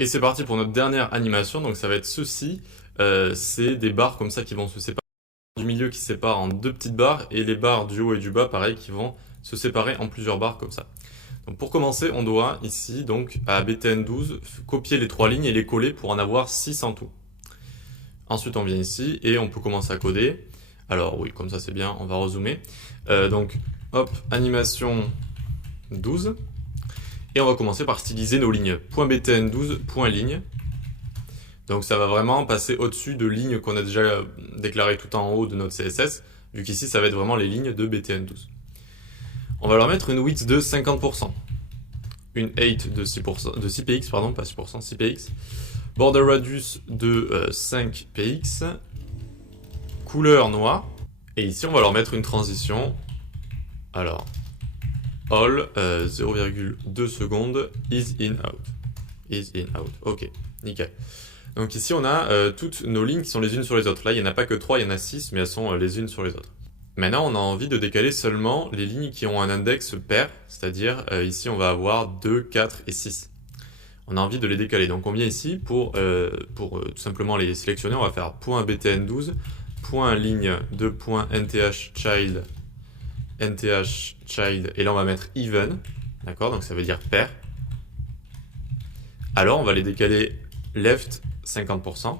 Et c'est parti pour notre dernière animation, donc ça va être ceci. C'est des barres comme ça qui vont se séparer du milieu qui se séparent en deux petites barres et les barres du haut et du bas pareil qui vont se séparer en plusieurs barres comme ça. Donc pour commencer, on doit ici donc à BTN12 copier les trois lignes et les coller pour en avoir 6 en tout. Ensuite on vient ici et on peut commencer à coder. Alors oui, comme ça c'est bien, on va rezoomer. Donc hop, animation 12. Et on va commencer par styliser nos lignes. .btn12, .ligne. Donc ça va vraiment passer au-dessus de lignes qu'on a déjà déclarées tout en haut de notre CSS, vu qu'ici ça va être vraiment les lignes de BTN12. On va leur mettre une width de 50%, une height de 6%, de 6px, pardon, pas 6%, 6px, border radius de 5px, couleur noire, et ici on va leur mettre une transition, alors, all 0,2 secondes, is in out, is in out, ok, nickel. Donc ici on a toutes nos lignes qui sont les unes sur les autres. Là il n'y en a pas que 3, il y en a 6, mais elles sont les unes sur les autres. Maintenant on a envie de décaler seulement les lignes qui ont un index pair, c'est-à-dire ici on va avoir 2, 4 et 6. On a envie de les décaler, donc on vient ici pour tout simplement les sélectionner, on va faire .btn12, .ligne de .nthchild, nthchild, et là on va mettre even, d'accord, donc ça veut dire pair. Alors on va les décaler left 50%,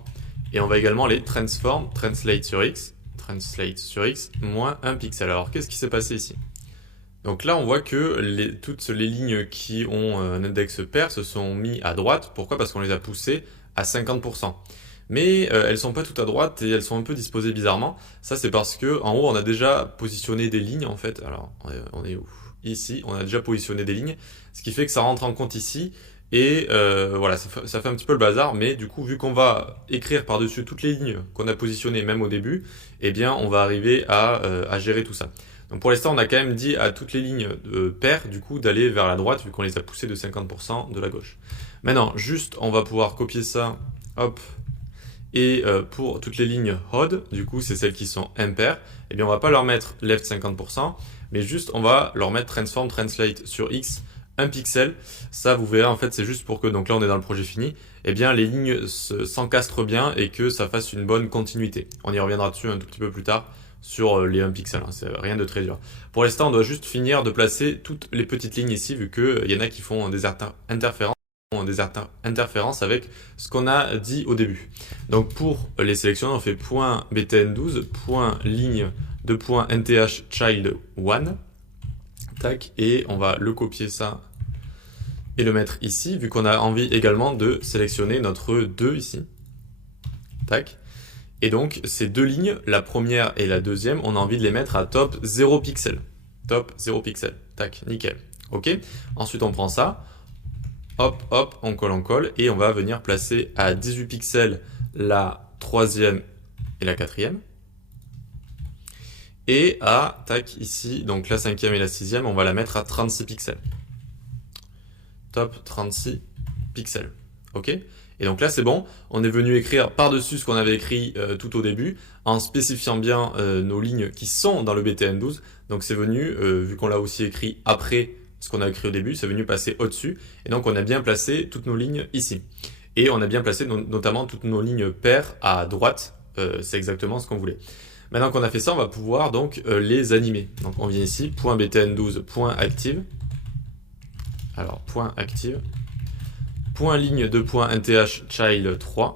et on va également les transform, translate sur x, moins 1 pixel. Alors qu'est-ce qui s'est passé ici? Donc là on voit que toutes les lignes qui ont un index pair se sont mis à droite. Pourquoi? Parce qu'on les a poussées à 50%. Mais elles sont pas toutes à droite et elles sont un peu disposées bizarrement. Ça c'est parce que en haut on a déjà positionné des lignes en fait. Alors on est où? Ici on a déjà positionné des lignes, ce qui fait que ça rentre en compte ici. Et voilà, ça fait un petit peu le bazar, mais du coup, vu qu'on va écrire par-dessus toutes les lignes qu'on a positionnées même au début, eh bien, on va arriver à gérer tout ça. Donc pour l'instant, on a quand même dit à toutes les lignes paires, du coup, d'aller vers la droite, vu qu'on les a poussées de 50% de la gauche. Maintenant, juste, on va pouvoir copier ça, hop, et pour toutes les lignes odd, du coup, c'est celles qui sont impaires, eh bien, on va pas leur mettre left 50%, mais juste, on va leur mettre transform, translate sur x, 1 pixel. Ça vous verrez en fait c'est juste pour que, donc là on est dans le projet fini, et bien les lignes s'encastrent bien et que ça fasse une bonne continuité. On y reviendra dessus un tout petit peu plus tard sur les 1 pixel, hein, c'est rien de très dur. Pour l'instant on doit juste finir de placer toutes les petites lignes ici vu qu'il y en a qui font des interférences avec ce qu'on a dit au début. Donc pour les sélectionner on fait .btn12, .ligne de .nthchild1, tac, et on va le copier ça et le mettre ici, vu qu'on a envie également de sélectionner notre 2 ici. Tac. Et donc, ces deux lignes, la première et la deuxième, on a envie de les mettre à top 0 pixel. Top 0 pixel. Tac, nickel. Ok. Ensuite, on prend ça. Hop, hop, on colle, et on va venir placer à 18 pixels la troisième et la quatrième. Et à, tac, ici, donc la cinquième et la sixième, on va la mettre à 36 pixels. Top 36 pixels. Ok? Et donc là c'est bon, on est venu écrire par-dessus ce qu'on avait écrit tout au début, en spécifiant bien nos lignes qui sont dans le BTN12. Donc c'est venu, vu qu'on l'a aussi écrit après ce qu'on a écrit au début, c'est venu passer au-dessus. Et donc on a bien placé toutes nos lignes ici. Et on a bien placé notamment toutes nos lignes paires à droite, c'est exactement ce qu'on voulait. Maintenant qu'on a fait ça, on va pouvoir donc les animer. Donc on vient ici, .btn12, .active. Alors, .active, .ligne de .nthchild3.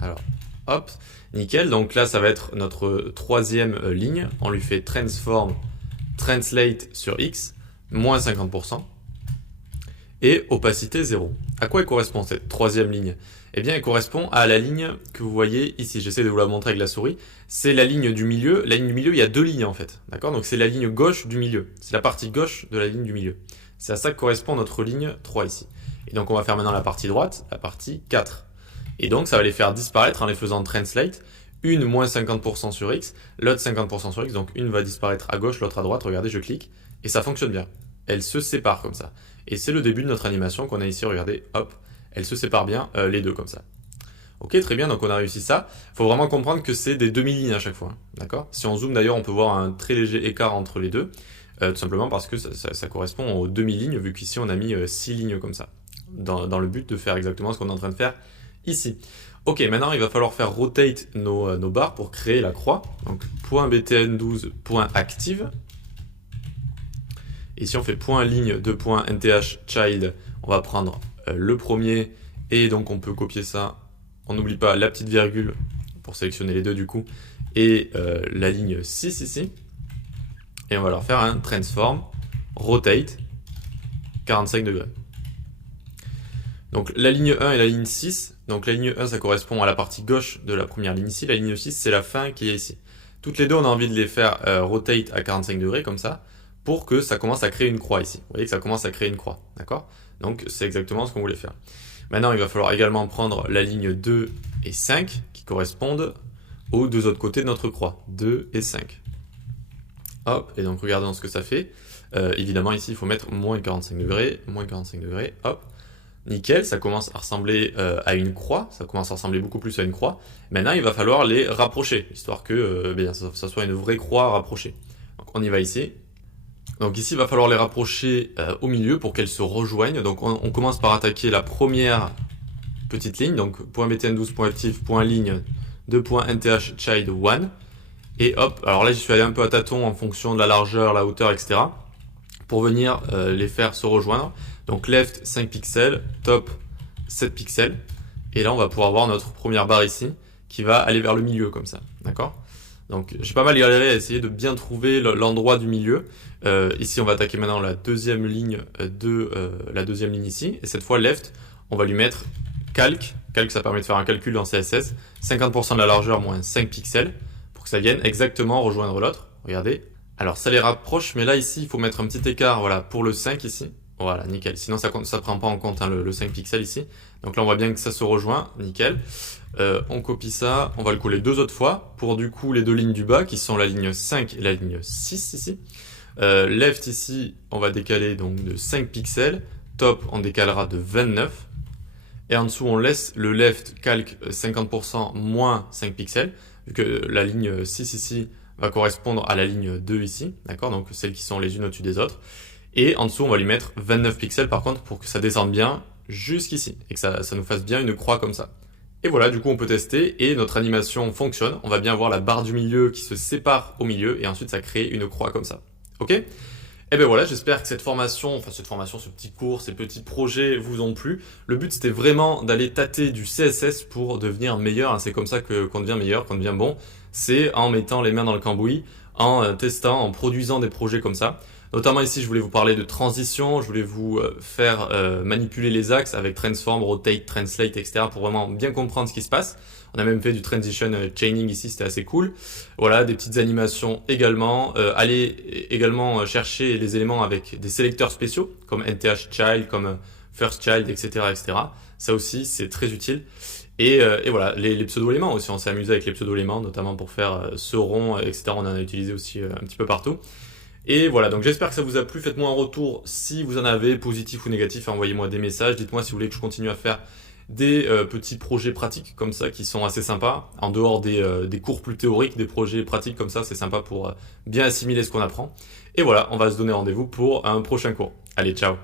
Alors, hop, nickel. Donc là, ça va être notre troisième ligne. On lui fait transform, translate sur x, moins 50%. Et opacité 0. À quoi elle correspond cette troisième ligne? Eh bien, elle correspond à la ligne que vous voyez ici. J'essaie de vous la montrer avec la souris. C'est la ligne du milieu. La ligne du milieu, il y a deux lignes en fait. D'accord? Donc c'est la ligne gauche du milieu. C'est la partie gauche de la ligne du milieu. C'est à ça que correspond notre ligne 3 ici. Et donc on va faire maintenant la partie droite, la partie 4. Et donc ça va les faire disparaître en les faisant translate. Une moins 50% sur x, l'autre 50% sur x. Donc une va disparaître à gauche, l'autre à droite. Regardez, je clique. Et ça fonctionne bien. Elles se séparent comme ça. Et c'est le début de notre animation qu'on a ici. Regardez, hop. Elles se séparent bien les deux comme ça. Ok, très bien, donc on a réussi ça. Il faut vraiment comprendre que c'est des demi-lignes à chaque fois. D'accord? Si on zoome d'ailleurs, on peut voir un très léger écart entre les deux. Tout simplement parce que ça correspond aux demi-lignes, vu qu'ici on a mis 6 lignes comme ça. dans le but de faire exactement ce qu'on est en train de faire ici. Ok, maintenant il va falloir faire rotate nos barres pour créer la croix. Donc .btn12.active. Et si on fait .ligne de .nth_child, on va prendre le premier, et donc on peut copier ça. On n'oublie pas la petite virgule pour sélectionner les deux du coup, et la ligne 6 ici. Et on va leur faire un transform rotate 45 degrés. Donc la ligne 1 et la ligne 6, donc la ligne 1 ça correspond à la partie gauche de la première ligne ici, la ligne 6 c'est la fin qui est ici. Toutes les deux on a envie de les faire rotate à 45 degrés comme ça, pour que ça commence à créer une croix ici. Vous voyez que ça commence à créer une croix, d'accord? Donc c'est exactement ce qu'on voulait faire. Maintenant il va falloir également prendre la ligne 2 et 5 qui correspondent aux deux autres côtés de notre croix, 2 et 5. Hop, et donc regardons ce que ça fait. Évidemment ici il faut mettre moins 45 degrés, hop. Nickel, ça commence à ressembler à une croix, ça commence à ressembler beaucoup plus à une croix. Maintenant il va falloir les rapprocher, histoire que ça soit une vraie croix rapprochée. Donc on y va ici. Donc ici il va falloir les rapprocher au milieu pour qu'elles se rejoignent. Donc on commence par attaquer la première petite ligne, donc .btn12.active, .ligne de .nth_child1. Et hop, alors là j'y suis allé un peu à tâtons en fonction de la largeur, la hauteur, etc. pour venir les faire se rejoindre. Donc left 5 pixels, top 7 pixels. Et là on va pouvoir voir notre première barre ici qui va aller vers le milieu comme ça, d'accord? Donc j'ai pas mal galéré à essayer de bien trouver l'endroit du milieu. Ici on va attaquer maintenant la deuxième ligne ici. Et cette fois left, on va lui mettre calque. Calque ça permet de faire un calcul dans CSS. 50% de la largeur moins 5 pixels. Que ça vienne exactement rejoindre l'autre. Regardez. Alors ça les rapproche, mais là ici il faut mettre un petit écart, voilà, pour le 5 ici. Voilà, nickel. Sinon ça prend pas en compte hein, le 5 pixels ici. Donc là on voit bien que ça se rejoint, nickel. On copie ça, on va le coller deux autres fois pour du coup les deux lignes du bas qui sont la ligne 5 et la ligne 6 ici. Left ici on va décaler donc de 5 pixels. Top on décalera de 29. Et en dessous on laisse le left calque 50% moins 5 pixels. Vu que la ligne 6 ici va correspondre à la ligne 2 ici, d'accord? Donc celles qui sont les unes au-dessus des autres. Et en dessous, on va lui mettre 29 pixels par contre pour que ça descende bien jusqu'ici et que ça nous fasse bien une croix comme ça. Et voilà, du coup on peut tester et notre animation fonctionne. On va bien voir la barre du milieu qui se sépare au milieu et ensuite ça crée une croix comme ça. Ok? Et bien voilà, j'espère que ce petit cours, ces petits projets vous ont plu. Le but c'était vraiment d'aller tâter du CSS pour devenir meilleur, hein. C'est comme ça qu'on devient meilleur, qu'on devient bon. C'est en mettant les mains dans le cambouis, en testant, en produisant des projets comme ça. Notamment ici, je voulais vous parler de transition, je voulais vous faire manipuler les axes avec transform, rotate, translate, etc. pour vraiment bien comprendre ce qui se passe. On a même fait du transition chaining ici, c'était assez cool. Voilà, des petites animations également. Allez également chercher les éléments avec des sélecteurs spéciaux, comme nth_child, comme first_child, etc., etc. Ça aussi, c'est très utile. Et voilà, les pseudo-éléments aussi, on s'est amusé avec les pseudo-éléments, notamment pour faire ce rond, etc. On en a utilisé aussi un petit peu partout. Et voilà, donc j'espère que ça vous a plu. Faites-moi un retour si vous en avez, positif ou négatif. Envoyez-moi des messages. Dites-moi si vous voulez que je continue à faire des petits projets pratiques comme ça qui sont assez sympas. En dehors des cours plus théoriques, des projets pratiques comme ça, c'est sympa pour bien assimiler ce qu'on apprend. Et voilà, on va se donner rendez-vous pour un prochain cours. Allez, ciao!